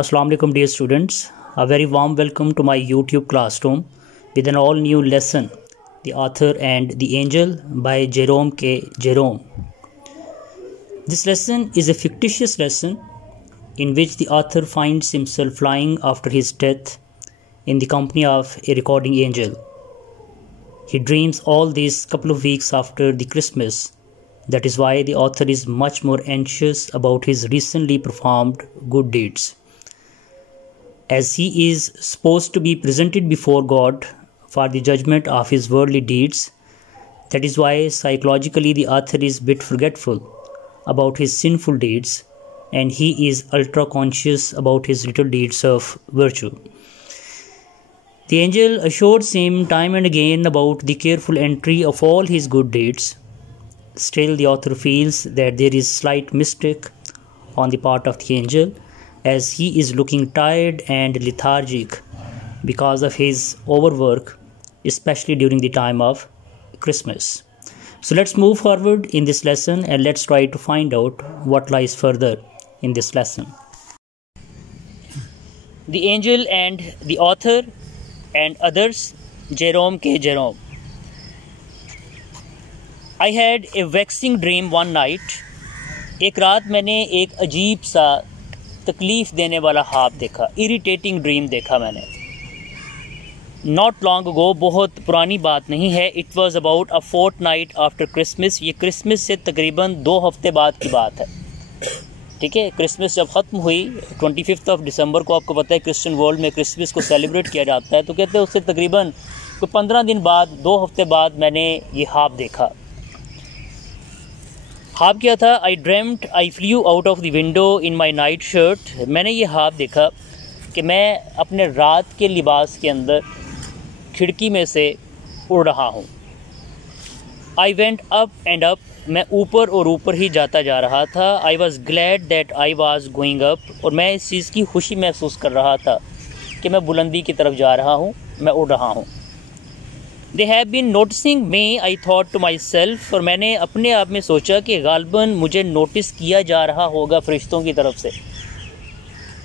Assalamu alaikum dear students. A very warm welcome to my YouTube classroom with an all new lesson, The Author and the Angel by Jerome K. Jerome. This lesson is a fictitious lesson in which the author finds himself flying after his death in the company of a recording angel. He dreams all these couple of weeks after the Christmas. That is why the author is much more anxious about his recently performed good deeds. As he is supposed to be presented before God for the judgment of his worldly deeds, that is why psychologically the author is a bit forgetful about his sinful deeds, and he is ultra conscious about his little deeds of virtue. The angel assures him time and again about the careful entry of all his good deeds. Still, the author feels that there is slight mistake on the part of the angel, as he is looking tired and lethargic because of his overwork, especially during the time of Christmas. So let's move forward in this lesson and let's try to find out what lies further in this lesson. The angel and the author and others, Jerome K. Jerome. I had a vexing dream one night. एक रात मैंने एक अजीब सा तकलीफ देने वाला ख्वाब देखा, इरिटेटिंग ड्रीम देखा मैंने. नॉट लॉन्ग अगो, बहुत पुरानी बात नहीं है. It was about a fortnight after Christmas. ये क्रिसमस से तकरीबन 2 हफ्ते बाद की बात है. ठीक है, क्रिसमस जब ख़त्म हुई 25 ऑफ दिसंबर को, आपको पता है क्रिश्चियन वर्ल्ड में क्रिसमस को सेलिब्रेट किया जाता है, तो कहते हैं उससे तकरीबन कोई 15 दिन बाद, 2 हफ्ते बाद मैंने ये ख्वाब देखा. ख्वाब क्या था? आई dreamed eye flu out of the window in my night shirt. मैंने ये ख्वाब देखा कि मैं अपने रात के लिबास के अंदर खिड़की में से उड़ रहा हूँ. I went up and up. मैं ऊपर और ऊपर ही जाता जा रहा था. I was glad that I was going up. और मैं इस चीज़ की खुशी महसूस कर रहा था कि मैं बुलंदी की तरफ जा रहा हूँ, मैं उड़ रहा हूँ. They have been noticing me, I thought to myself. और मैंने अपने आप में सोचा कि गालबन मुझे नोटिस किया जा रहा होगा फरिश्तों की तरफ से,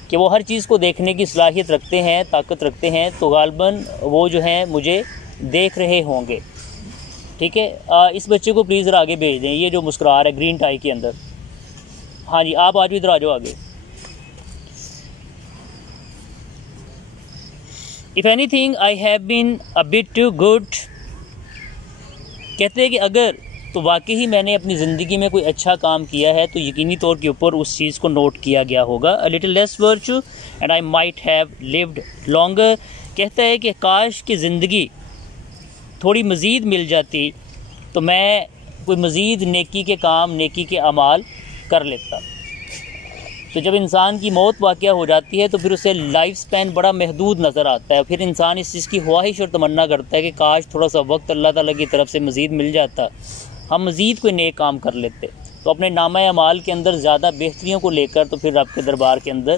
कि वो हर चीज़ को देखने की सलाहियत रखते हैं, ताकत रखते हैं, तो गालबन वो जो हैं मुझे देख रहे होंगे. ठीक है, इस बच्चे को प्लीज़ ज़रा आगे भेज दें, ये जो मुस्कुरा रहा है ग्रीन टाई के अंदर. हाँ जी, आप आज इधर आ जाओ आगे. If anything I have been a bit too good. कहते हैं कि अगर तो वाकई ही मैंने अपनी ज़िंदगी में कोई अच्छा काम किया है तो यकीनी तौर के ऊपर उस चीज़ को नोट किया गया होगा. A little less virtue and I might have lived longer. कहता है कि काश की ज़िंदगी थोड़ी मज़ीद मिल जाती तो मैं कोई मज़ीद नेकी के काम, नेकी के अमाल कर लेता. तो जब इंसान की मौत वाक़या हो जाती है तो फिर उसे लाइफ स्पैन बड़ा महदूद नज़र आता है. फिर इंसान इस चीज़ की ख्वाहिश और तमन्ना करता है कि काश थोड़ा सा वक्त अल्लाह ताला की तरफ से मज़ीद मिल जाता, हम मज़ीद कोई नेक काम कर लेते, तो अपने नामा अमाल के अंदर ज़्यादा बेहतरियों को लेकर तो फिर रब के दरबार के अंदर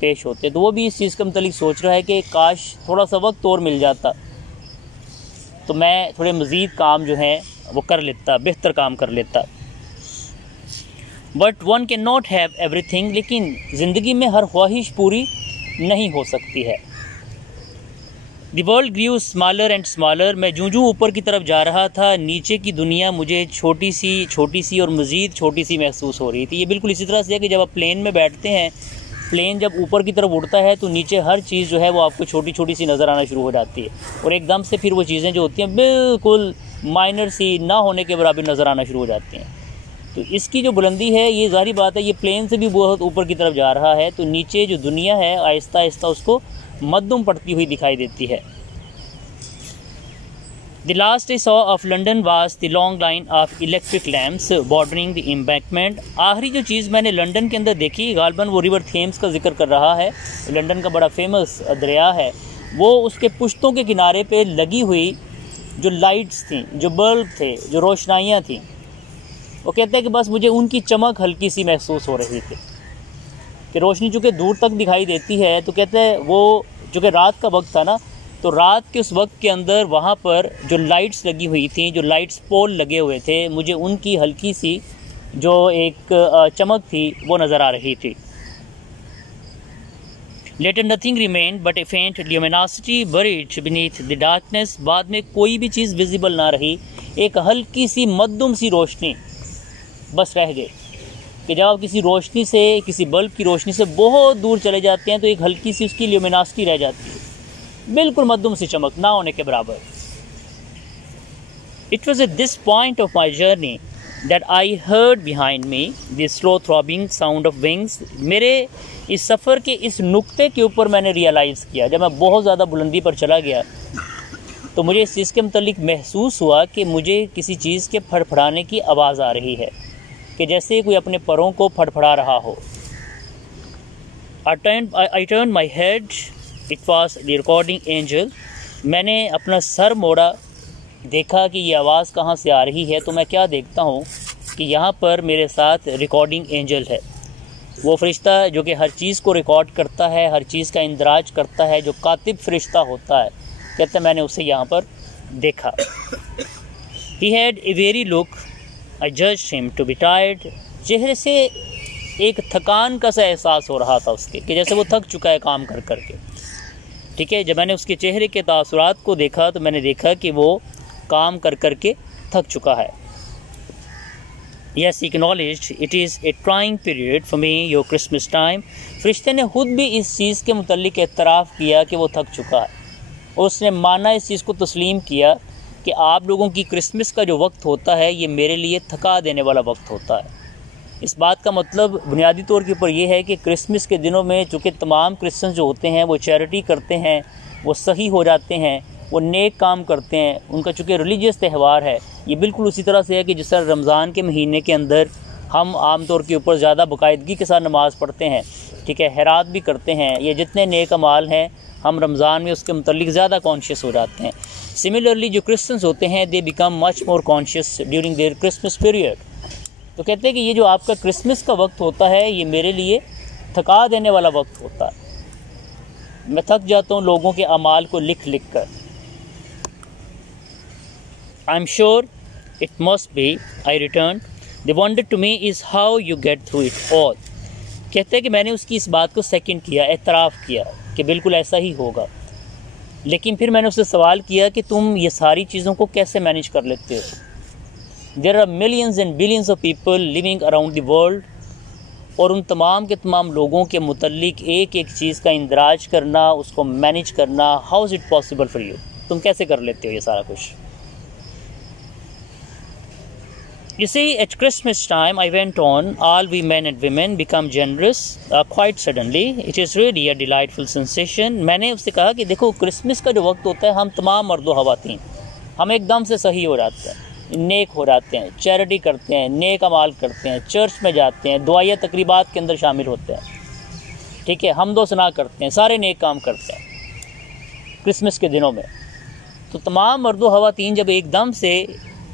पेश होते. तो वो भी इस चीज़ के मतलब सोच रहा है कि काश थोड़ा सा वक्त और मिल जाता तो मैं थोड़े मज़ीद काम जो हैं वो कर लेता, बेहतर काम कर लेता. But one can not have everything. लेकिन ज़िंदगी में हर ख्वाहिश पूरी नहीं हो सकती है. The world grew smaller and smaller. मैं जूं ऊपर की तरफ जा रहा था, नीचे की दुनिया मुझे छोटी सी और मज़ीद छोटी सी महसूस हो रही थी. ये बिल्कुल इसी तरह से है कि जब आप प्लेन में बैठते हैं, प्लेन जब ऊपर की तरफ उड़ता है तो नीचे हर चीज़ जो है वो आपको छोटी छोटी सी नज़र आना शुरू हो जाती है, और एकदम से फिर वो चीज़ें जो होती हैं बिल्कुल माइनर सी ना होने के बराबर नज़र आना शुरू हो जाती हैं. तो इसकी जो बुलंदी है, ये ज़ाहिर बात है, ये प्लेन से भी बहुत ऊपर की तरफ जा रहा है, तो नीचे जो दुनिया है आहिस्ता आहिस्ता उसको मद्दुम पड़ती हुई दिखाई देती है. The last I saw of London was the long line of electric lamps bordering the embankment. आखिरी जो चीज़ मैंने लंदन के अंदर देखी, गालबन वो रिवर थेम्स का जिक्र कर रहा है. लंदन का बड़ा फेमस दरिया है. वो उसके पुश्तों के किनारे पे लगी हुई जो लाइट्स थी, जो बल्ब थे, जो रोशनाइयाँ थीं, वो कहते हैं कि बस मुझे उनकी चमक हल्की सी महसूस हो रही थी कि रोशनी चूँकि दूर तक दिखाई देती है. तो कहते हैं वो चूँकि रात का वक्त था ना, तो रात के उस वक्त के अंदर वहाँ पर जो लाइट्स लगी हुई थी, जो लाइट्स पोल लगे हुए थे, मुझे उनकी हल्की सी जो एक चमक थी वो नज़र आ रही थी. Later nothing remained but a faint luminosity buried beneath the darkness. बाद में कोई भी चीज़ विजिबल ना रही, एक हल्की सी मध्यम सी रोशनी बस रह गई। कि जब आप किसी रोशनी से, किसी बल्ब की रोशनी से बहुत दूर चले जाते हैं तो एक हल्की सी उसकी ल्यूमिनोसिटी रह जाती है, बिल्कुल मध्यम सी चमक, ना होने के बराबर। It was at this point of my journey that I heard behind me the slow throbbing sound of wings. मेरे इस सफ़र के इस नुक्ते के ऊपर मैंने रियलाइज़ किया, जब मैं बहुत ज़्यादा बुलंदी पर चला गया तो मुझे इस चीज़ के मुतालिक महसूस हुआ कि मुझे किसी चीज़ के फड़फड़ाने की आवाज़ आ रही है, कि जैसे कोई अपने परों को फड़फड़ा रहा हो। I turned my head. It was the recording angel. मैंने अपना सर मोड़ा, देखा कि ये आवाज़ कहाँ से आ रही है, तो मैं क्या देखता हूँ कि यहाँ पर मेरे साथ रिकॉर्डिंग एंजल है। वो फ़रिश्ता जो कि हर चीज़ को रिकॉर्ड करता है, हर चीज़ का इंदराज करता है, जो कातिब फ़रिश्ता होता है, कहते हैं मैंने उसे यहाँ पर देखा। He had a weary look. I judged him to be tired. चेहरे से एक थकान का सा एहसास हो रहा था उसके, कि जैसे वो थक चुका है काम कर कर के। ठीक है, जब मैंने उसके चेहरे के तासुरात को देखा तो मैंने देखा कि वो काम कर कर के थक चुका है। Yes, he acknowledged it is a trying period for me, your Christmas time. फरिश्ते ने खुद भी इस चीज़ के मुतल्लिक एतराफ़ किया कि वो थक चुका है, और उसने माना, इस चीज़ को तस्लीम किया कि आप लोगों की क्रिसमस का जो वक्त होता है ये मेरे लिए थका देने वाला वक्त होता है। इस बात का मतलब बुनियादी तौर के ऊपर ये है कि क्रिसमस के दिनों में चूँकि तमाम क्रिश्चियन जो होते हैं वो चैरिटी करते हैं, वो सही हो जाते हैं, वो नेक काम करते हैं, उनका चूँकि रिलीजियस त्यौहार है। ये बिल्कुल उसी तरह से है कि जिस तरह रमज़ान के महीने के अंदर हम आम तौर के ऊपर ज़्यादा बाकायदगी के साथ नमाज़ पढ़ते हैं, ठीक है, हैरात भी करते हैं, ये जितने नेक अमाल हैं हम रमज़ान में उसके मुतल्लिक ज़्यादा कॉन्शियस हो जाते हैं। सिमिलरली जो क्रिश्चियंस होते हैं they become much more conscious during their Christmas period. तो कहते हैं कि ये जो आपका क्रिसमस का वक्त होता है ये मेरे लिए थका देने वाला वक्त होता है। मैं थक जाता हूँ लोगों के अमाल को लिख लिख कर। I am sure it must be, I return, the wonder to me is how you get through it all. कहते हैं कि मैंने उसकी इस बात को सेकंड किया, एतराफ़ किया कि बिल्कुल ऐसा ही होगा। लेकिन फिर मैंने उससे सवाल किया कि तुम ये सारी चीज़ों को कैसे मैनेज कर लेते हो। There are millions and billions of people living around the world, और उन तमाम के तमाम लोगों के मुतल्लिक एक एक चीज़ का इंदराज करना, उसको मैनेज करना, how is it possible for you, तुम कैसे कर लेते हो ये सारा कुछ। You see, at Christmas time, I went on, all we men and women become generous quite suddenly. It is really a delightful sensation. मैंने उससे कहा कि देखो क्रिसमस का जो वक्त होता है हम तमाम मर्द व ख़वातीन हम एकदम से सही हो जाते हैं, नेक हो जाते हैं, चैरिटी करते हैं, नेक अमाल करते हैं, चर्च में जाते हैं, दुआया तकरीबात के अंदर शामिल होते हैं, ठीक है, हमदो सना करते हैं, सारे नेक काम करते हैं क्रिसमस के दिनों में। तो तमाम मर्द व ख़वातीन जब एकदम से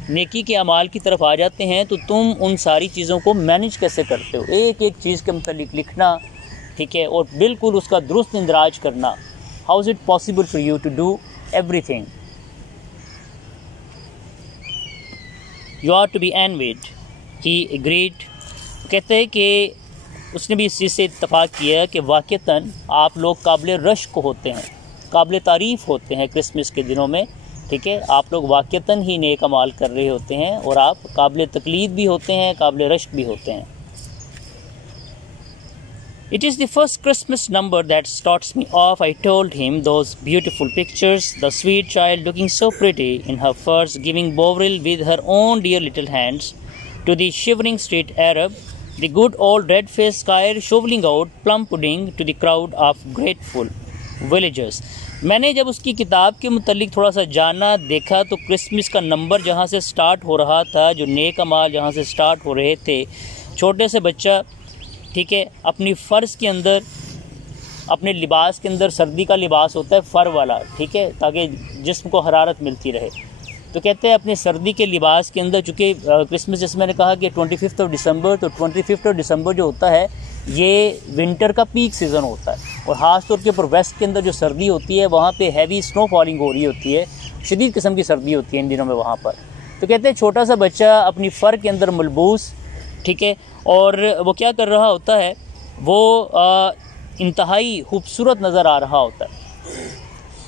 नेकी के अमाल की तरफ आ जाते हैं तो तुम उन सारी चीज़ों को मैनेज कैसे करते हो, एक एक चीज़ के मुतालिक लिखना, ठीक है, और बिल्कुल उसका दुरुस्त इंदराज करना। How is it possible for you to do everything. You are to be envied, he agreed. कहते हैं कि उसने भी इस चीज़ से इत्तफाक किया कि वाक़तन आप लोग काबिल रश्क होते हैं, काबिल तारीफ़ होते हैं क्रिसमस के दिनों में, ठीक है, आप लोग वाक़तन ही नेक अमाल कर रहे होते हैं और आप काबिल तकलीद भी होते हैं, काबिल रश्क भी होते हैं। It is the first Christmas number that starts me off. I told him those beautiful pictures, the sweet child looking so pretty in her furs, giving Bovril with her own dear little hands to the shivering street Arab, the good old red-faced sky shoveling out plum pudding to the crowd of grateful villagers. मैंने जब उसकी किताब के मुतल्लिक थोड़ा सा जाना, देखा, तो क्रिसमस का नंबर जहाँ से स्टार्ट हो रहा था, जो नेक अमाल जहाँ से स्टार्ट हो रहे थे, छोटे से बच्चा, ठीक है, अपनी फ़र्श के अंदर, अपने लिबास के अंदर, सर्दी का लिबास होता है फ़र वाला, ठीक है, ताकि जिस्म को हरारत मिलती रहे। तो कहते हैं अपने सर्दी के लिबास के अंदर, चूँकि क्रिसमस जैसे मैंने कहा कि 25 दिसंबर, तो 25 दिसंबर जो होता है ये विंटर का पीक सीज़न होता है, और ख़ास तौर के ऊपर वेस्ट के अंदर जो सर्दी होती है वहाँ पे हैवी स्नो फॉलिंग हो रही होती है, शदीद किस्म की सर्दी होती है इन दिनों में वहाँ पर। तो कहते हैं छोटा सा बच्चा अपनी फ़र के अंदर मलबूस, ठीक है, और वो क्या कर रहा होता है, वो इंतहाई खूबसूरत नज़र आ रहा होता है,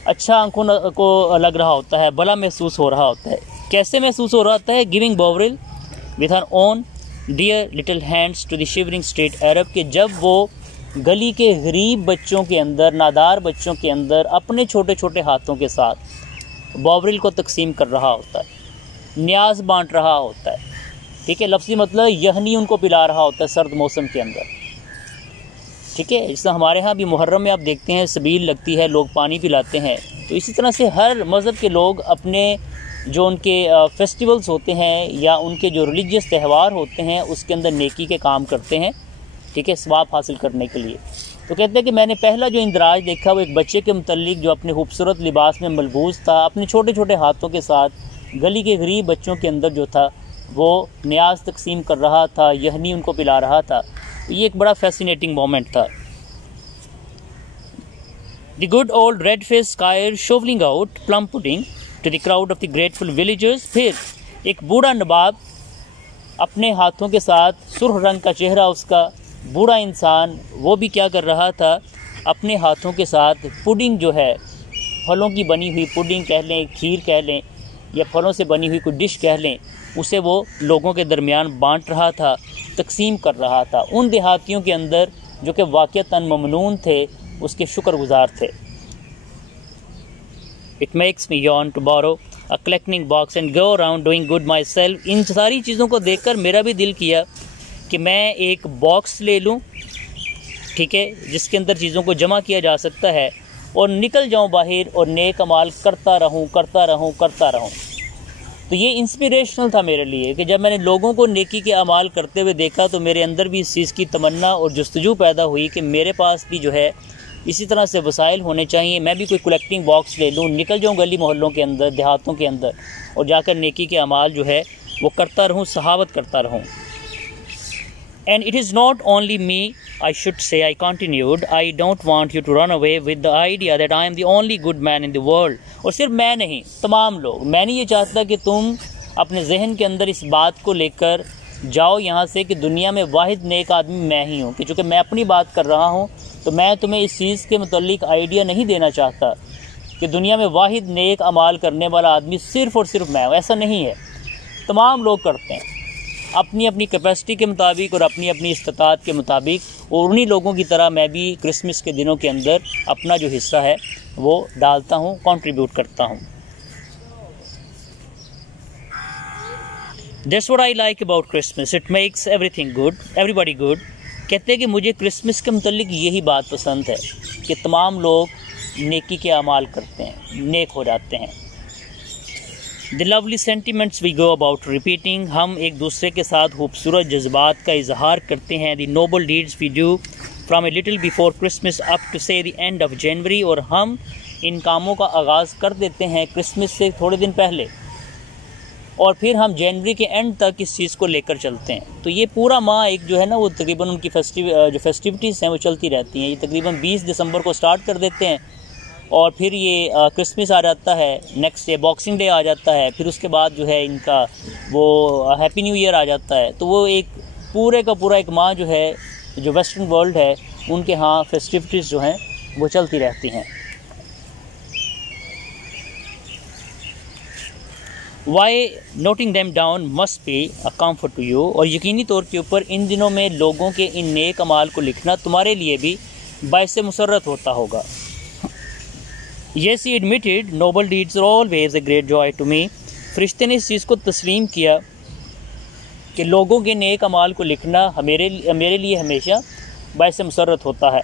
अच्छा आंखों को लग रहा होता है, भला महसूस हो रहा होता है। कैसे महसूस हो रहा होता है? Giving Bovril with her own dear little hands to the shivering street Arab, के जब वो गली के गरीब बच्चों के अंदर, नादार बच्चों के अंदर अपने छोटे छोटे हाथों के साथ बोवरिल को तकसीम कर रहा होता है, न्याज बांट रहा होता है। ठीक है, लफ्ज़ी मतलब यहनी उनको पिला रहा होता है सर्द मौसम के अंदर। ठीक है, जैसे हमारे यहाँ भी मुहर्रम में आप देखते हैं सबील लगती है, लोग पानी पिलाते हैं, तो इसी तरह से हर मज़हब के लोग अपने जो उनके फेस्टिवल्स होते हैं या उनके जो रिलीजियस त्यौहार होते हैं उसके अंदर नेकी के काम करते हैं। ठीक है, सवाब हासिल करने के लिए। तो कहते हैं कि मैंने पहला जो इंदराज देखा वो एक बच्चे के मुतल्लिक जो अपने खूबसूरत लिबास में मलबूस था, अपने छोटे छोटे हाथों के साथ गली के गरीब बच्चों के अंदर जो था वो न्याज तकसीम कर रहा था, यहनी उनको पिला रहा था। ये एक बड़ा फैसिनेटिंग मोमेंट था। The good old red face squire shovelling out plum pudding to the crowd of the grateful villagers. फिर एक बूढ़ा नवाब अपने हाथों के साथ, सुर्ख रंग का चेहरा उसका, बूढ़ा इंसान, वो भी क्या कर रहा था? अपने हाथों के साथ पुडिंग जो है, फलों की बनी हुई पुडिंग कह लें, खीर कह लें, या फलों से बनी हुई कोई डिश कह लें, उसे वो लोगों के दरमियान बांट रहा था, तकसीम कर रहा था उन देहातियों के अंदर जो कि वाक़तन ममनून थे, उसके शुक्रगुजार थे। It makes me yawn to borrow a collecting box and go around doing good myself. इन सारी चीज़ों को देखकर मेरा भी दिल किया कि मैं एक बॉक्स ले लूँ, ठीक है, जिसके अंदर चीज़ों को जमा किया जा सकता है, और निकल जाऊँ बाहर और नेक अमाल करता रहूँ। तो ये इंस्पिरेशनल था मेरे लिए कि जब मैंने लोगों को नेकी के अमाल करते हुए देखा तो मेरे अंदर भी इस चीज़ की तमन्ना और जुस्तजू पैदा हुई कि मेरे पास भी जो है इसी तरह से वसाइल होने चाहिए। मैं भी कोई कलेक्टिंग बॉक्स ले लूँ, निकल जाऊँ गली मोहल्लों के अंदर, देहातों के अंदर, और जाकर नेकी के अमाल जो है वो करता रहूँ, सहावत करता रहूँ। And it is not only me, I should say, I continued, I don't want you to run away with the idea that I am the only good man in the world. और सिर्फ मैं नहीं, तमाम लोग। मैं नहीं ये चाहता कि तुम अपने जहन के अंदर इस बात को लेकर जाओ यहाँ से कि दुनिया में वाहिद नेक आदमी मैं ही हूँ, कि चूँकि मैं अपनी बात कर रहा हूँ तो मैं तुम्हें इस चीज़ के मुतल्लिक आइडिया नहीं देना चाहता कि दुनिया में वाहिद नेक अमाल करने वाला आदमी सिर्फ़ और सिर्फ मैं हूँ। ऐसा नहीं है, तमाम लोग करते हैं अपनी अपनी कैपेसिटी के मुताबिक और अपनी अपनी इस्तात के मुताबिक, और उन्हीं लोगों की तरह मैं भी क्रिसमस के दिनों के अंदर अपना जो हिस्सा है वो डालता हूँ, कंट्रीब्यूट करता हूँ। That's what I like about Christmas. It makes everything good, everybody good. कहते हैं कि मुझे क्रिसमस के मुतल्लिक यही बात पसंद है कि तमाम लोग नेकी के अमाल करते हैं, नेक हो जाते हैं। The lovely sentiments we go about repeating, हम एक दूसरे के साथ खूबसूरत जज्बात का इजहार करते हैं। The noble deeds we do from a little before Christmas up to say the end of January, और हम इन कामों का आगाज़ कर देते हैं क्रिसमस से थोड़े दिन पहले, और फिर हम जनवरी के एंड तक इस चीज़ को लेकर चलते हैं। तो ये पूरा माह एक जो है ना वो तकरीबन उनकी जो फेस्टिविटीज़ हैं वो चलती रहती हैं। ये तकरीबन 20 दिसंबर को स्टार्ट कर देते हैं और फिर ये क्रिसमस आ जाता है, नेक्स्ट डे बॉक्सिंग डे आ जाता है, फिर उसके बाद जो है इनका वो हैप्पी न्यू ईयर आ जाता है। तो वो एक पूरे का पूरा एक माह जो है जो वेस्टर्न वर्ल्ड है उनके यहाँ फेस्टिविटीज़ जो हैं वो चलती रहती हैं। Why noting them down must be a comfort to you, और यकीनी तौर के ऊपर इन दिनों में लोगों के इन नेक अमाल को लिखना तुम्हारे लिए भी बाइस मुसर्रत होता होगा। Yes, he admitted, noble deeds are always a great joy to me. फरिश्ते ने इस चीज़ को तस्लीम किया कि लोगों के नेक अमाल को लिखना मेरे लिए हमेशा बाइस मुसर्रत होता है।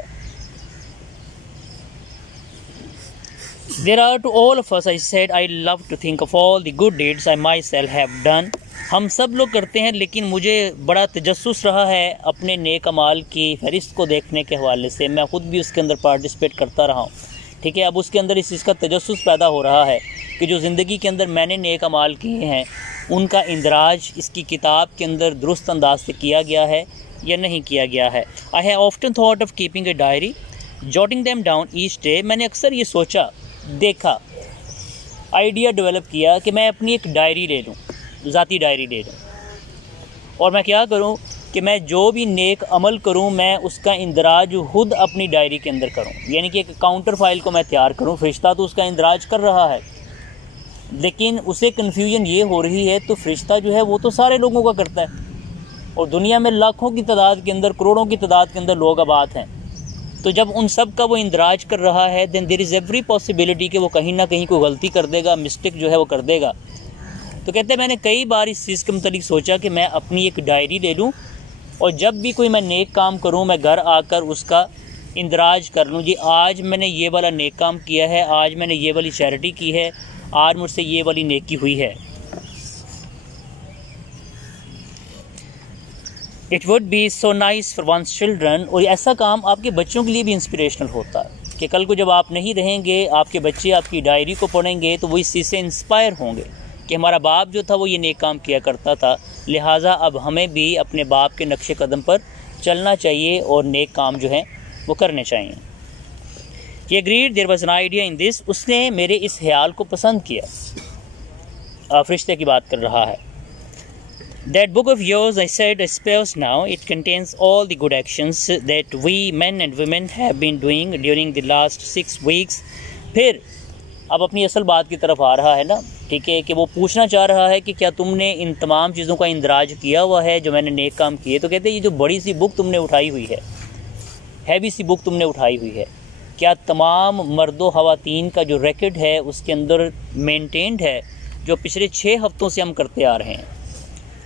There are to all of us, I said, I love to think of all the good deeds I myself have done. हम सब लोग करते हैं, लेकिन मुझे बड़ा तजस्सुस रहा है अपने नेक अमाल की फहरिस्त को देखने के हवाले से। मैं ख़ुद भी उसके अंदर पार्टिसिपेट करता रहा हूँ, ठीक है। अब उसके अंदर इस चीज़ का तजस्सुस पैदा हो रहा है कि जो ज़िंदगी के अंदर मैंने नेक अमाल किए हैं उनका इंदराज इसकी किताब के अंदर दुरुस्त अंदाज से किया गया है या नहीं किया गया है। I have often thought of keeping a diary, jotting them down each day. मैंने अक्सर ये सोचा, देखा, आइडिया डेवलप किया कि मैं अपनी एक डायरी ले लूँ, ज़ाती डायरी ले लूँ, और मैं क्या करूँ, कि मैं जो भी नेक अमल करूं मैं उसका इंदराज खुद अपनी डायरी के अंदर करूं, यानी कि एक काउंटर फाइल को मैं तैयार करूं। फरिश्ता तो उसका इंदराज कर रहा है, लेकिन उसे कन्फ्यूजन ये हो रही है तो फरिश्ता जो है वो तो सारे लोगों का करता है, और दुनिया में लाखों की तादाद के अंदर, करोड़ों की तादाद के अंदर लोग आबाद हैं। तो जब उन सब का वो इंदराज कर रहा है, then there is every possibility कि वो कहीं ना कहीं कोई गलती कर देगा, मिस्टेक जो है वो कर देगा। तो कहते हैं मैंने कई बार इस चीज़ के मुतालिक सोचा कि मैं अपनी एक डायरी ले लूँ, और जब भी कोई मैं नेक काम करूँ मैं घर आकर उसका इंदराज कर लूँ। जी आज मैंने ये वाला नेक काम किया है, आज मैंने ये वाली चैरिटी की है, आज मुझसे ये वाली नेकी हुई है। It would be so nice for once children, और ऐसा काम आपके बच्चों के लिए भी इंस्पिरेशनल होता है कि कल को जब आप नहीं रहेंगे, आपके बच्चे आपकी डायरी को पढ़ेंगे तो वो इस चीज़ से इंस्पायर होंगे कि हमारा बाप जो था वो ये नेक काम किया करता था, लिहाजा अब हमें भी अपने बाप के नक्शे कदम पर चलना चाहिए और नेक काम जो है वो करने चाहिए। ये agreed there was an idea in this, उसने मेरे इस ख्याल को पसंद किया। फरिश्ते की बात कर रहा है। That book of yours, I said, I suppose now, it contains all the good actions that we men and women have been doing during the last 6 weeks. फिर अब अपनी असल बात की तरफ आ रहा है ना, ठीक है, कि वो पूछना चाह रहा है कि क्या तुमने इन तमाम चीज़ों का इंदराज किया हुआ है जो मैंने नेक काम किए। तो कहते हैं ये जो बड़ी सी बुक तुमने उठाई हुई है, हैवी सी बुक तुमने उठाई हुई है, क्या तमाम मर्दों ख़वातीन का जो रिकॉर्ड है उसके अंदर मेंटेन्ड है, जो पिछले 6 हफ्तों से हम करते आ रहे हैं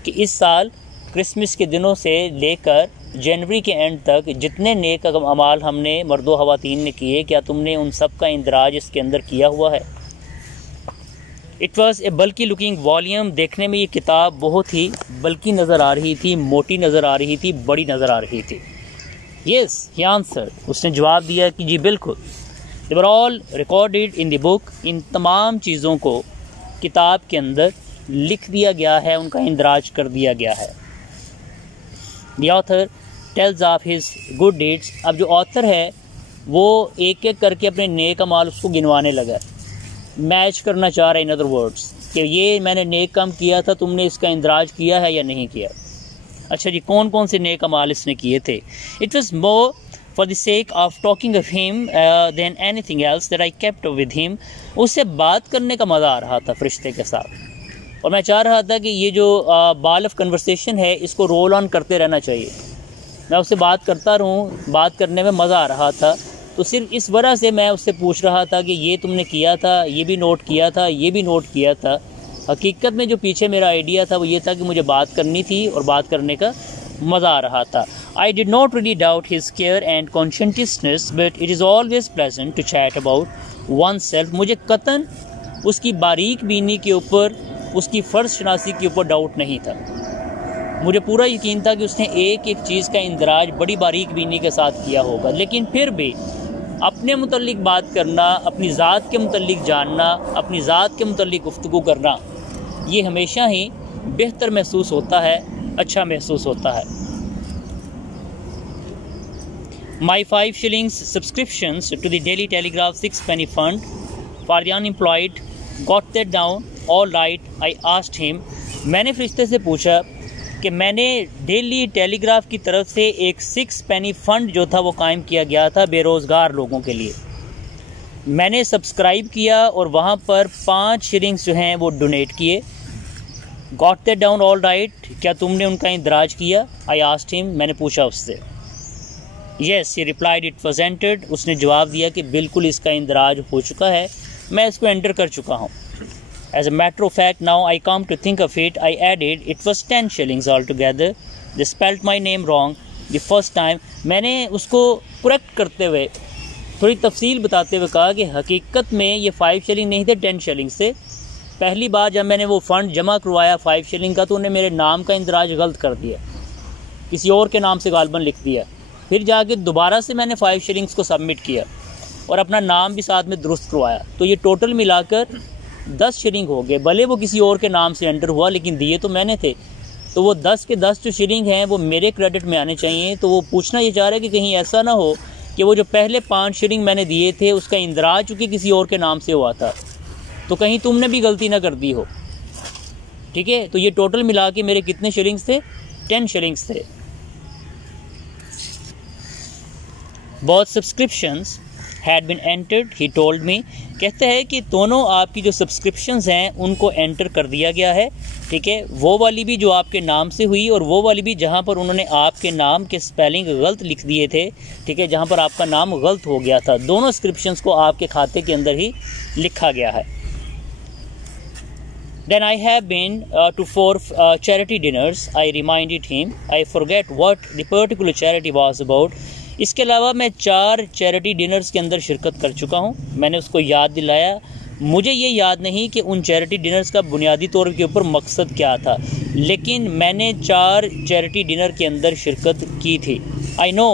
कि इस साल क्रिसमस के दिनों से लेकर जनवरी के एंड तक जितने नेक अमाल हमने मर्दों ख़वातीन ने किए, क्या तुमने उन सब का इंदराज इसके अंदर किया हुआ है। इट वॉज़ ए बल्कि लुकिंग वॉल्यूम, देखने में ये किताब बहुत ही बल्कि नज़र आ रही थी, मोटी नज़र आ रही थी, बड़ी नज़र आ रही थी। येस ही आंसर, उसने जवाब दिया कि जी बिल्कुल। They were all recorded in the book, इन तमाम चीज़ों को किताब के अंदर लिख दिया गया है, उनका इंदराज कर दिया गया है। The author tells of his good deeds, अब जो ऑथर है वो एक एक करके अपने नेक अमाल उसको गिनवाने लगा, मैच करना चाह रहा है, इन अदर वर्ड्स कि ये मैंने नेक काम किया था, तुमने इसका इंदराज किया है या नहीं किया। अच्छा जी, कौन कौन से नेक अमाल इसने किए थे। It was more for the sake of talking of him than anything else that I kept with him, उससे बात करने का मज़ा आ रहा था फरिश्ते के साथ, और मैं चाह रहा था कि ये जो बॉल ऑफ कन्वर्सेशन है इसको रोल ऑन करते रहना चाहिए, मैं उससे बात करता रहूँ, बात करने में मज़ा आ रहा था। तो सिर्फ इस वजह से मैं उससे पूछ रहा था कि ये तुमने किया था, ये भी नोट किया था, ये भी नोट किया था। हकीकत में जो पीछे मेरा आइडिया था वो ये था कि मुझे बात करनी थी और बात करने का मज़ा आ रहा था। I did not really doubt his care and consciousness, but it is always pleasant to chat about oneself. मुझे कतन उसकी बारीक बीनी के ऊपर, उसकी फ़र्ज शनासी के ऊपर डाउट नहीं था। मुझे पूरा यकीन था कि उसने एक एक चीज़ का इंदराज बड़ी बारीक बीनी के साथ किया होगा, लेकिन फिर भी अपने मुतल्लिक बात करना, अपनी ज़ात के मुतल्लिक जानना, अपनी ज़ात के मुतल्लिक गुफ्तगू करना, ये हमेशा ही बेहतर महसूस होता है, अच्छा महसूस होता है। My 5 shillings subscriptions to the Daily Telegraph 6 penny fund for the unemployed got that down all right, I asked him. मैंने फरिश्ते से पूछा कि मैंने डेली टेलीग्राफ की तरफ से एक 6 पेनी फ़ंड जो था वो कायम किया गया था बेरोज़गार लोगों के लिए, मैंने सब्सक्राइब किया और वहाँ पर 5 शिलिंग्स जो हैं वो डोनेट किए। Got that down all right, क्या तुमने उनका इंदराज किया। आई आस्क्ड हिम, मैंने पूछा उससे। Yes he replied it was entered, उसने जवाब दिया कि बिल्कुल इसका इंदराज हो चुका है, मैं इसको एंटर कर चुका हूँ। As a matter of fact, now I come to think of it, I added it was 10 shillings altogether. They spelt my name wrong the first time. मैंने उसको करेक्ट करते हुए थोड़ी तफसील बताते हुए कहा कि हकीकत में ये 5 शिलिंग नहीं थे, 10 शिलिंग से। पहली बार जब मैंने वो फ़ंड जमा करवाया 5 शिलिंग का, तो उन्हें मेरे नाम का इंदराज गलत कर दिया, किसी और के नाम से गालबन लिख दिया। फिर जाके दोबारा से मैंने 5 शिलिंग्स को सबमिट किया और अपना नाम भी साथ में दुरुस्त करवाया, तो ये टोटल मिलाकर 10 शिलिंग हो गए। भले वो किसी और के नाम से एंटर हुआ, लेकिन दिए तो मैंने थे, तो वो 10 के 10 जो शिलिंग हैं वो मेरे क्रेडिट में आने चाहिए। तो वो पूछना ये चाह रहा है कि कहीं ऐसा ना हो कि वो जो पहले 5 शिलिंग मैंने दिए थे उसका इंदराज चूँकि किसी और के नाम से हुआ था, तो कहीं तुमने भी गलती ना कर दी हो। ठीक है, तो ये टोटल मिला के मेरे कितने शिलिंग्स थे, 10 शिलिंग्स थे। both subscriptions had been entered, he told me. कहते हैं कि दोनों आपकी जो सब्सक्रिप्शंस हैं उनको एंटर कर दिया गया है, ठीक है। वो वाली भी जो आपके नाम से हुई और वो वाली भी जहाँ पर उन्होंने आपके नाम के स्पेलिंग गलत लिख दिए थे, ठीक है, जहाँ पर आपका नाम गलत हो गया था, दोनों सब्सक्रिप्शंस को आपके खाते के अंदर ही लिखा गया है। Then I have been to 4 charity dinners. I reminded him. I forget what the particular charity was about. इसके अलावा मैं 4 चैरिटी डिनर्स के अंदर शिरकत कर चुका हूँ। मैंने उसको याद दिलाया। मुझे ये याद नहीं कि उन चैरिटी डिनर्स का बुनियादी तौर के ऊपर मकसद क्या था, लेकिन मैंने 4 चैरिटी डिनर के अंदर शिरकत की थी। I know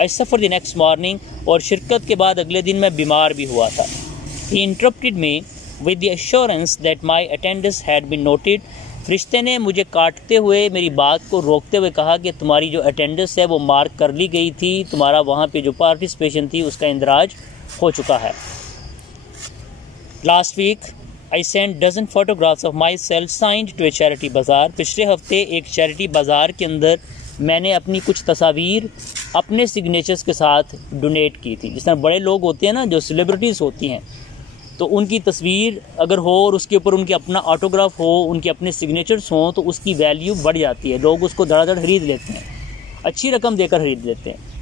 I suffer the next morning, और शिरकत के बाद अगले दिन मैं बीमार भी हुआ था। He interrupted me with the assurance that my attendance had been noted. फरिश्ते ने मुझे काटते हुए मेरी बात को रोकते हुए कहा कि तुम्हारी जो अटेंडेंस है वो मार्क कर ली गई थी, तुम्हारा वहाँ पे जो पार्टिसिपेशन थी उसका इंदराज हो चुका है। Last week I send dozen photographs of myself signed to a charity bazaar. पिछले हफ्ते एक चैरिटी बाज़ार के अंदर मैंने अपनी कुछ तस्वीर अपने सिग्नेचर्स के साथ डोनेट की थी। जिस तरह बड़े लोग होते हैं ना, जो सेलिब्रिटीज़ होती हैं, तो उनकी तस्वीर अगर हो और उसके ऊपर उनके अपना ऑटोग्राफ हो, उनके अपने सिग्नेचर्स हों, तो उसकी वैल्यू बढ़ जाती है। लोग उसको धड़ाधड़ खरीद लेते हैं, अच्छी रकम देकर खरीद लेते हैं।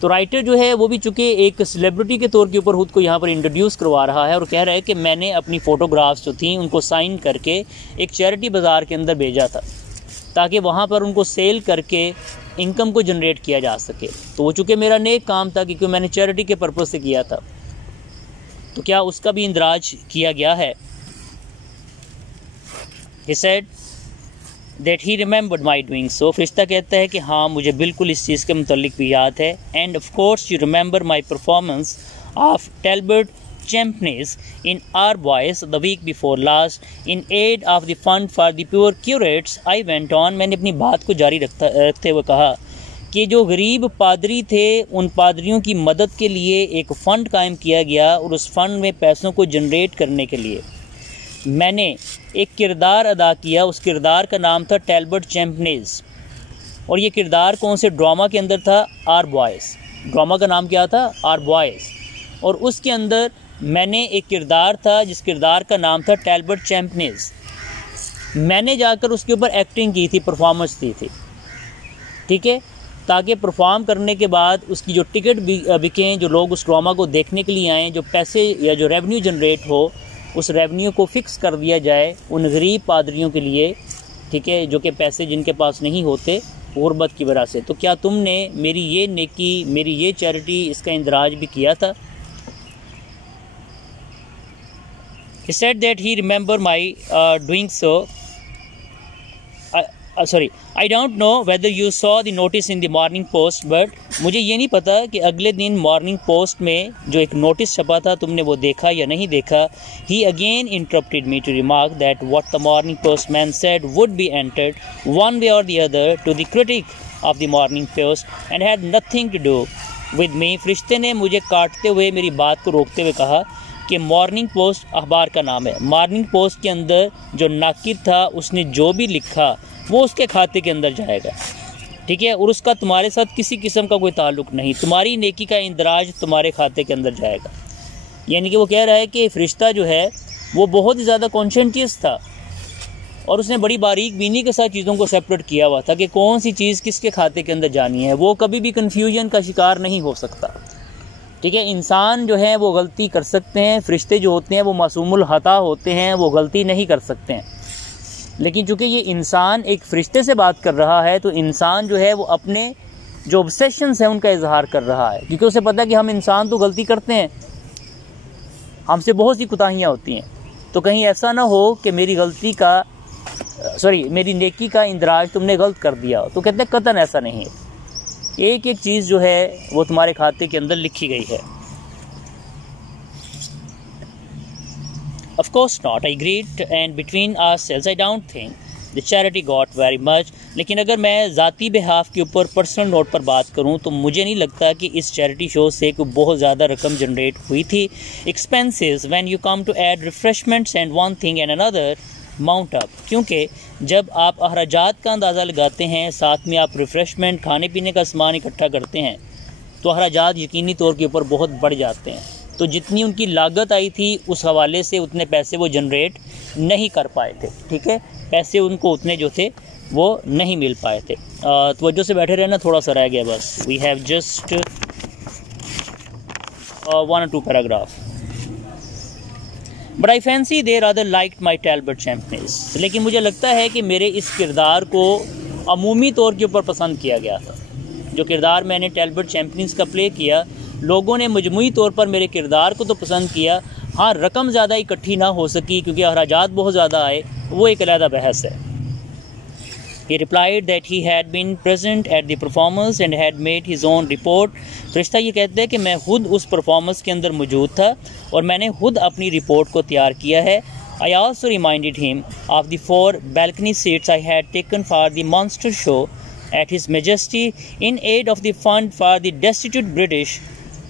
तो राइटर जो है वो भी चूँकि एक सेलिब्रिटी के तौर के ऊपर खुद को यहाँ पर इंट्रोड्यूस करवा रहा है और कह रहा है कि मैंने अपनी फ़ोटोग्राफ्स जो थी उनको साइन करके एक चैरिटी बाज़ार के अंदर भेजा था, ताकि वहाँ पर उनको सेल करके इनकम को जनरेट किया जा सके। तो वो चूँकि मेरा नेक काम था, क्योंकि मैंने चैरिटी के पर्पज़ से किया था, तो क्या उसका भी इंदराज किया गया है। He said that he remembered my doing so. फरिश्ता कहता है कि हाँ, मुझे बिल्कुल इस चीज़ के मुतल्लिक भी याद है। And of course you remember my performance of Talbot Champneys in our boys the week before last in aid of the fund for the poor curates. I went on. मैंने अपनी बात को जारी रखते हुए कहा कि जो गरीब पादरी थे उन पादरियों की मदद के लिए एक फ़ंड कायम किया गया, और उस फ़ंड में पैसों को जनरेट करने के लिए मैंने एक किरदार अदा किया। उस किरदार का नाम था टैलबर्ट चैम्पनेज़, और ये किरदार कौन से ड्रामा के अंदर था? Our boys. ड्रामा का नाम क्या था? Our boys. और उसके अंदर मैंने एक किरदार था जिस किरदार का नाम था टैलबर्ट चैम्पनेज़। मैंने जाकर उसके ऊपर एक्टिंग की थी, परफॉर्मेंस दी थी, ठीक है, ताकि परफॉर्म करने के बाद उसकी जो टिकट बिकें, जो लोग उस ड्रामा को देखने के लिए आएँ, जो पैसे या जो रेवेन्यू जनरेट हो, उस रेवेन्यू को फ़िक्स कर दिया जाए उन गरीब पादरियों के लिए, ठीक है, जो कि पैसे जिनके पास नहीं होते गुर्बत की वजह से। तो क्या तुमने मेरी ये नेकी, मेरी ये चैरिटी, इसका इंदराज भी किया था? He said that he remembered my doing so. I don't know whether you saw the notice in the Morning Post, but मुझे ये नहीं पता कि अगले दिन मॉर्निंग पोस्ट में जो एक नोटिस छपा था तुमने वो देखा या नहीं देखा। He again interrupted me to remark that what the Morning Post man said would be entered one way or the other to the critic of the Morning Post and had nothing to do with me. फरिश्ते ने मुझे काटते हुए मेरी बात को रोकते हुए कहा कि मॉर्निंग पोस्ट अखबार का नाम है। मॉर्निंग पोस्ट के अंदर जो नाकिद था उसने जो भी लिखा वो उसके खाते के अंदर जाएगा, ठीक है, और उसका तुम्हारे साथ किसी किस्म का कोई ताल्लुक़ नहीं। तुम्हारी नेकी का इंदराज तुम्हारे खाते के अंदर जाएगा। यानी कि वो कह रहा है कि फरिश्ता जो है वो बहुत ही ज़्यादा कॉन्शियस था, और उसने बड़ी बारीक बीनी के साथ चीज़ों को सेपरेट किया हुआ था कि कौन सी चीज़ किसके खाते के अंदर जानी है। वो कभी भी कन्फ्यूजन का शिकार नहीं हो सकता, ठीक है। इंसान जो है वो गलती कर सकते हैं, फरिश्ते जो होते हैं वो मासूमुल खता होते हैं, वो गलती नहीं कर सकते हैं। लेकिन चूँकि ये इंसान एक फरिश्ते से बात कर रहा है, तो इंसान जो है वो अपने जो ऑब्सेशंस हैं उनका इजहार कर रहा है, क्योंकि उसे पता है कि हम इंसान तो गलती करते हैं, हमसे बहुत सी कोताहियाँ होती हैं। तो कहीं ऐसा ना हो कि मेरी नेकी का इंदराज तुमने गलत कर दिया। तो कहते हैं कतन ऐसा नहीं है, एक एक चीज़ जो है वो तुम्हारे खाते के अंदर लिखी गई है। Of course not, I agreed, and between ourselves I don't think the charity got very much. लेकिन अगर मैं ज़ाती बेहाफ के ऊपर पर्सनल नोट पर बात करूं तो मुझे नहीं लगता कि इस चैरिटी शो से कोई बहुत ज़्यादा रकम जनरेट हुई थी। Expenses when you come to add refreshments and one thing and another mount up, क्योंकि जब आप अखराजात का अंदाज़ा लगाते हैं, साथ में आप रिफ़्रेशमेंट, खाने पीने का सामान इकट्ठा करते हैं, तो अखराजात यकीनी तौर के ऊपर बहुत बढ़ जाते हैं। तो जितनी उनकी लागत आई थी उस हवाले से उतने पैसे वो जनरेट नहीं कर पाए थे, ठीक है, पैसे उनको उतने जो थे वो नहीं मिल पाए थे। तवज्जो से बैठे रहना, थोड़ा सा रह गया बस। We have just 1 or 2 paragraph. But I fancy they rather liked my Talbert champions. लेकिन मुझे लगता है कि मेरे इस किरदार को अमूमी तौर के ऊपर पसंद किया गया था। जो किरदार मैंने टैल्बर्ट चैम्पियंस का प्ले किया, लोगों ने मजमूई तौर पर मेरे किरदार को तो पसंद किया। हाँ, रकम ज़्यादा इकट्ठी ना हो सकी क्योंकि अखराजात बहुत ज़्यादा आए, वो एक अलहदा बहस है। He replied that he had been present at the performance and had made his own report. फरिश्ता ये कहते हैं कि मैं खुद उस परफॉर्मेंस के अंदर मौजूद था और मैंने खुद अपनी रिपोर्ट को तैयार किया है। I also reminded him of the 4 balcony seats I had taken for the monster show at His Majesty in aid of the fund for the destitute British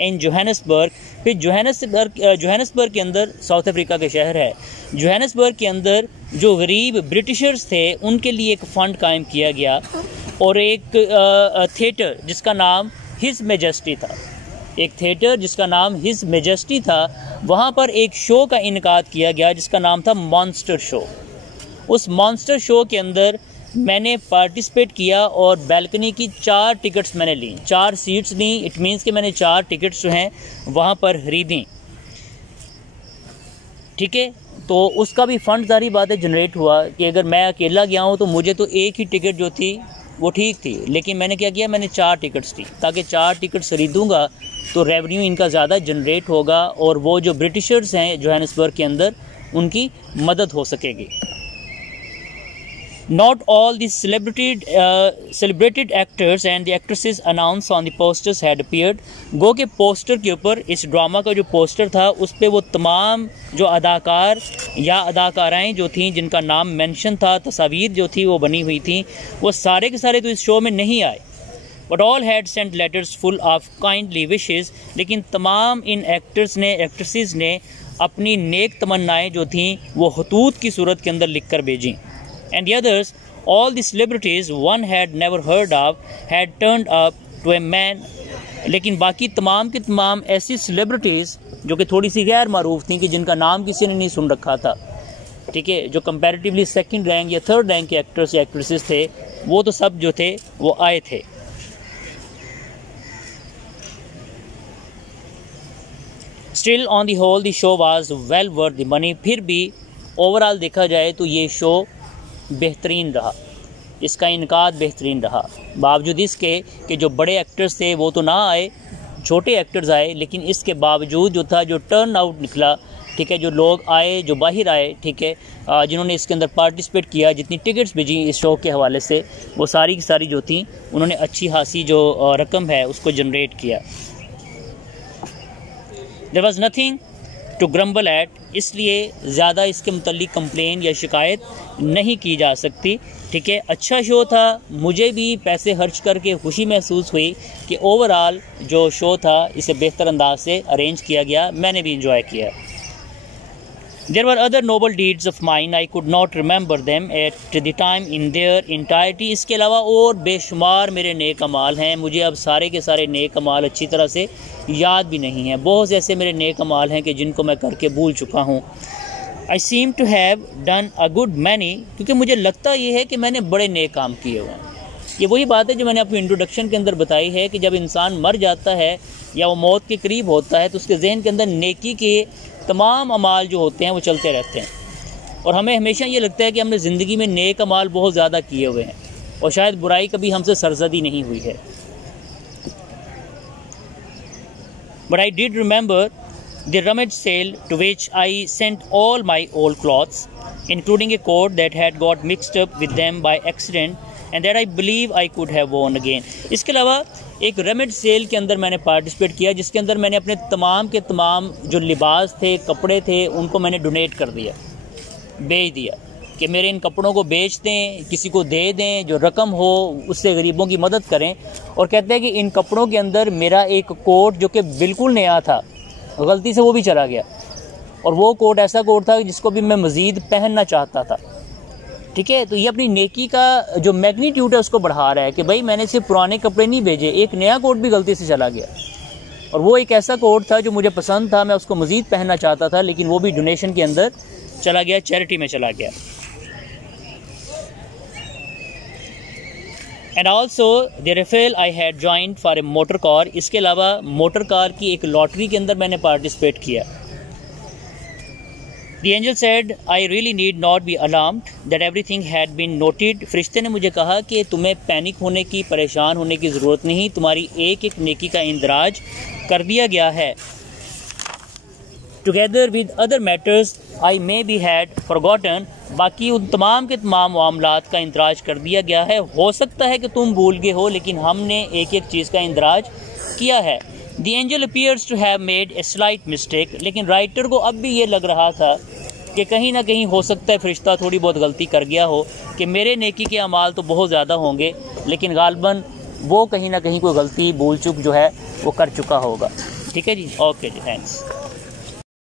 in Johannesburg। फिर जोहानिसबर्ग के अंदर, south Africa के शहर है, Johannesburg के अंदर जो गरीब ब्रिटिशर्स थे उनके लिए एक फ़ंड कायम किया गया और एक थिएटर जिसका नाम हिज मेजेस्टी था, एक थिएटर जिसका नाम हिज मेजेस्टी था, वहाँ पर एक शो का इनकाद किया गया जिसका नाम था मॉन्स्टर शो। उस मॉन्स्टर शो के अंदर मैंने पार्टिसिपेट किया और बैल्कनी की 4 टिकट्स मैंने ली, 4 सीट्स ली। इट मीन्स कि मैंने 4 टिकट्स जो हैं वहाँ पर खरीदी, ठीक है। तो उसका भी फ़ंड जारी बात है जनरेट हुआ कि अगर मैं अकेला गया हूँ तो मुझे तो एक ही टिकट जो थी वो ठीक थी, लेकिन मैंने क्या किया, मैंने 4 टिकट्स ली ताकि 4 टिकट्स खरीदूँगा तो रेवेन्यू इनका ज़्यादा जनरेट होगा और वो जो ब्रिटिशर्स हैं जोहानिसबर्ग के अंदर उनकी मदद हो सकेगी। Not all the celebrated actors and the actresses announced on the posters had appeared। गो के पोस्टर के ऊपर, इस ड्रामा का जो पोस्टर था उस पे वो तमाम जो अदाकार या अदाकाराएँ जो थीं जिनका नाम मेंशन था, तस्वीर जो थी वो बनी हुई थी, वो सारे के सारे तो इस शो में नहीं आए। But all had sent letters full of kindly wishes. लेकिन तमाम इन एक्टर्स ने, एक्ट्रेसेस ने अपनी नेक तमन्नाएँ जो थीं वो खतूत की सूरत के अंदर लिख कर भेजीं। And the others, all the celebrities one had never heard of, had turned up to a man। लेकिन बाकी तमाम के तमाम ऐसी सेलिब्रिटीज़ जो कि थोड़ी सी गैर मारूफ थी कि जिनका नाम किसी ने नहीं सुन रखा था, ठीक है, जो कंपैरेटिवली 2nd रैंक या 3rd रैंक के एक्टर्स या एक्ट्रेसेस थे, वो तो सब जो थे वो आए थे। Still on the whole the show was well worth the money। फिर भी ओवरऑल देखा जाए तो ये शो बेहतरीन रहा, इसका इनकाद बेहतरीन रहा, बावजूद इसके कि जो बड़े एक्टर्स थे वो तो ना आए, छोटे एक्टर्स आए, लेकिन इसके बावजूद जो था, जो टर्न आउट निकला, ठीक है, जो लोग आए, जो बाहर आए, ठीक है, जिन्होंने इसके अंदर पार्टिसिपेट किया, जितनी टिकट्स भेजी इस शो के हवाले से, वो सारी की सारी जो थी उन्होंने अच्छी खासी जो रकम है उसको जनरेट किया। There was nothing to grumble at, इसलिए ज़्यादा इसके मुतल्लिक कंप्लेन या शिकायत नहीं की जा सकती, ठीक है। अच्छा शो था, मुझे भी पैसे खर्च करके खुशी महसूस हुई कि ओवरऑल जो शो था इसे बेहतर अंदाज से अरेंज किया गया, मैंने भी इंजॉय किया। There were other noble deeds of mine, I could not remember them at the time in their entirety। इसके अलावा और बेशुमार मेरे नेक अमाल हैं, मुझे अब सारे के सारे नेक अमाल अच्छी तरह से याद भी नहीं हैं। बहुत से ऐसे मेरे नेक अमाल हैं कि जिनको मैं करके भूल चुका हूँ। I seem to have done a good many, क्योंकि मुझे लगता ये है कि मैंने बड़े नेक काम किए हुए हैं। ये वही बात है जो मैंने अपनी इंट्रोडक्शन के अंदर बताई है कि जब इंसान मर जाता है या वो मौत के करीब होता है तो उसके जहन के अंदर नेकी के तमाम अमाल जो होते हैं वो चलते रहते हैं और हमें हमेशा ये लगता है कि हमने ज़िंदगी में नेक अमाल बहुत ज़्यादा किए हुए हैं और शायद बुराई कभी हमसे सरजदी नहीं हुई है। But I did remember the rummage sale to which I sent all my old clothes, including a coat that had got mixed up with them by accident and that I believe I could have worn again। इसके अलावा एक रमेज cell के अंदर मैंने participate किया जिसके अंदर मैंने अपने तमाम के तमाम जो लिबास थे, कपड़े थे, उनको मैंने डोनेट कर दिया, बेच दिया कि मेरे इन कपड़ों को बेच दें, किसी को दे दें, जो रकम हो उससे गरीबों की मदद करें। और कहते हैं कि इन कपड़ों के अंदर मेरा एक कोट जो कि बिल्कुल नया था, गलती से वो भी चला गया और वो कोट ऐसा कोट था जिसको भी मैं मज़ीद पहनना चाहता था। ठीक है। तो ये अपनी नेकी का जो मैग्नीट्यूड है उसको बढ़ा रहा है कि भाई मैंने सिर्फ पुराने कपड़े नहीं भेजे, एक नया कोट भी गलती से चला गया, और वो एक ऐसा कोट था जो मुझे पसंद था, मैं उसको मज़ीद पहनना चाहता था, लेकिन वो भी डोनेशन के अंदर चला गया, चैरिटी में चला गया। And also the रेफेल I had joint for a motor car, इसके अलावा मोटर कार की एक लॉटरी के अंदर मैंने पार्टिसिपेट किया। The angel said, I really need not be alarmed that everything had been noted. फरिश्ते ने मुझे कहा कि तुम्हें पैनिक होने की, परेशान होने की ज़रूरत नहीं, तुम्हारी एक एक नेकी का इंदराज कर दिया गया है। Together with other matters I may be had forgotten, बाकी उन तमाम के तमाम मामलात का इंदराज कर दिया गया है। हो सकता है कि तुम भूल गए हो, लेकिन हमने एक एक चीज़ का इंदराज किया है। The angel appears to have made a slight mistake, लेकिन राइटर को अब भी ये लग रहा था कि कहीं ना कहीं हो सकता है फरिश्ता थोड़ी बहुत गलती कर गया हो, कि मेरे नेकी के अमाल तो बहुत ज़्यादा होंगे, लेकिन गालबन वो कहीं ना कहीं कोई गलती, भूल चूक जो है वो कर चुका होगा। ठीक है जी, ओके जी, थैंक्स।